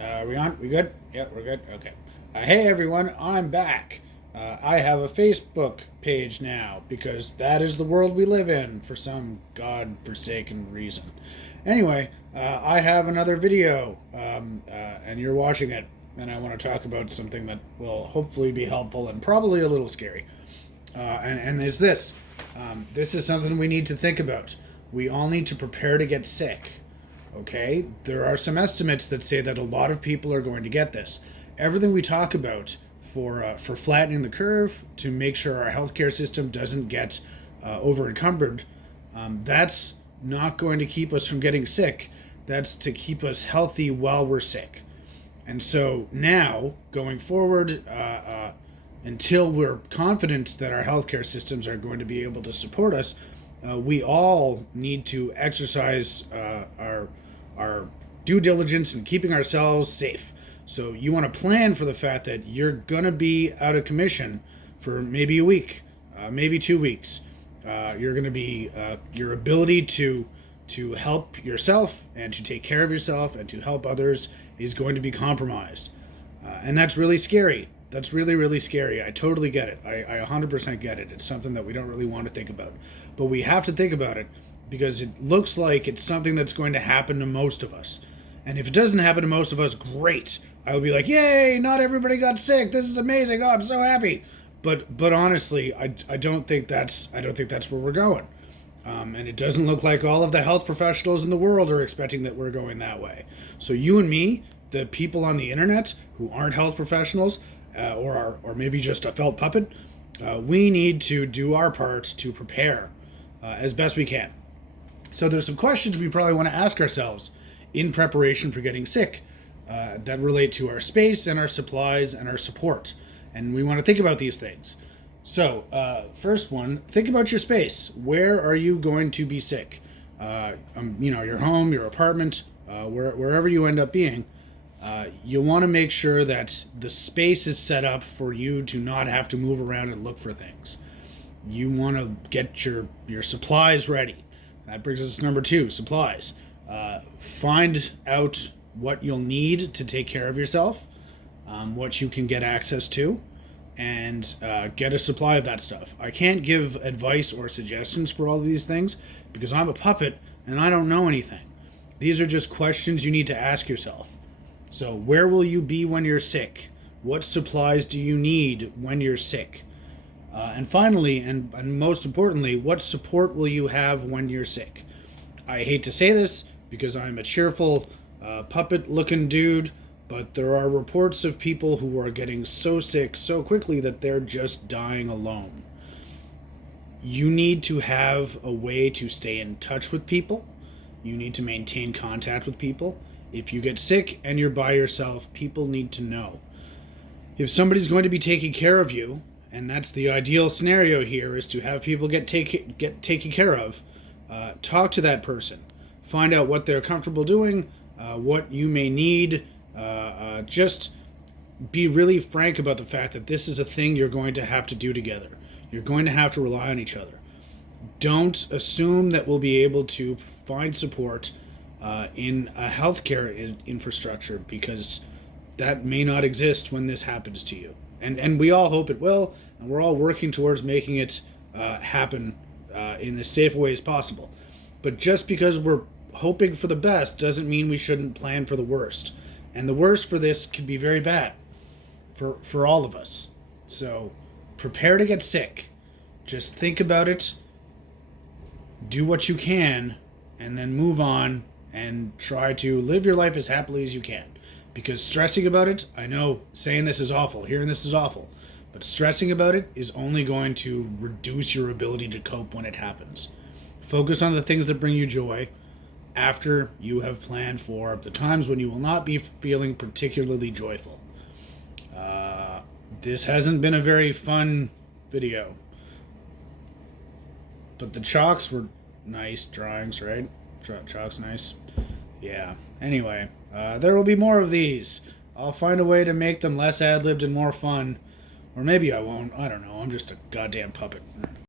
Are we on? We good? Yeah, we're good. Okay. Hey everyone, I'm back. I have a Facebook page now because that is the world we live in for some god-forsaken reason. Anyway, I have another video, and you're watching it, and I want to talk about something that will hopefully be helpful and probably a little scary. And is this. This is something we need to think about. We all need to prepare to get sick. Okay? There are some estimates that say that a lot of people are going to get this. Everything we talk about for flattening the curve, to make sure our healthcare system doesn't get over encumbered, that's not going to keep us from getting sick. That's to keep us healthy while we're sick. And so now, going forward, until we're confident that our healthcare systems are going to be able to support us, we all need to exercise our due diligence in keeping ourselves safe. So you want to plan for the fact that you're gonna be out of commission for maybe a week, maybe 2 weeks. You're gonna be your ability to help yourself and to take care of yourself and to help others is going to be compromised, and that's really scary. That's really, really scary. I totally get it. I 100% get it. It's something that we don't really want to think about. But we have to think about it because it looks like it's something that's going to happen to most of us. And if it doesn't happen to most of us, great. I'll be like, yay, not everybody got sick. This is amazing. Oh, I'm so happy. But honestly, I don't think that's where we're going. And it doesn't look like all of the health professionals in the world are expecting that we're going that way. So you and me, the people on the internet who aren't health professionals, or maybe just a felt puppet, we need to do our part to prepare as best we can. So there's some questions we probably want to ask ourselves in preparation for getting sick that relate to our space and our supplies and our support. And we want to think about these things. So first one, think about your space. Where are you going to be sick? Your home, your apartment, wherever you end up being. You want to make sure that the space is set up for you to not have to move around and look for things. You want to get your supplies ready. That brings us to number 2, supplies. Find out what you'll need to take care of yourself, what you can get access to, and get a supply of that stuff. I can't give advice or suggestions for all of these things because I'm a puppet and I don't know anything. These are just questions you need to ask yourself. So, where will you be when you're sick? What supplies do you need when you're sick? And finally, and most importantly, what support will you have when you're sick? I hate to say this because I'm a cheerful, puppet-looking dude, but there are reports of people who are getting so sick so quickly that they're just dying alone. You need to have a way to stay in touch with people. You need to maintain contact with people. If you get sick and you're by yourself, people need to know. If somebody's going to be taking care of you, and that's the ideal scenario here, is to have people get taken care of, talk to that person. Find out what they're comfortable doing, what you may need. Just be really frank about the fact that this is a thing you're going to have to do together. You're going to have to rely on each other. Don't assume that we'll be able to find support in a healthcare infrastructure, because that may not exist when this happens to you. And we all hope it will, and we're all working towards making it happen in as safe a way as possible. But just because we're hoping for the best doesn't mean we shouldn't plan for the worst. And the worst for this could be very bad for all of us. So prepare to get sick. Just think about it, do what you can, and then move on and try to live your life as happily as you can. Because stressing about it, I know saying this is awful, hearing this is awful, but stressing about it is only going to reduce your ability to cope when it happens. Focus on the things that bring you joy after you have planned for the times when you will not be feeling particularly joyful. This hasn't been a very fun video, but the chalks were nice drawings, right? Chalk's nice. Yeah. Anyway, there will be more of these. I'll find a way to make them less ad-libbed and more fun. Or maybe I won't. I don't know. I'm just a goddamn puppet.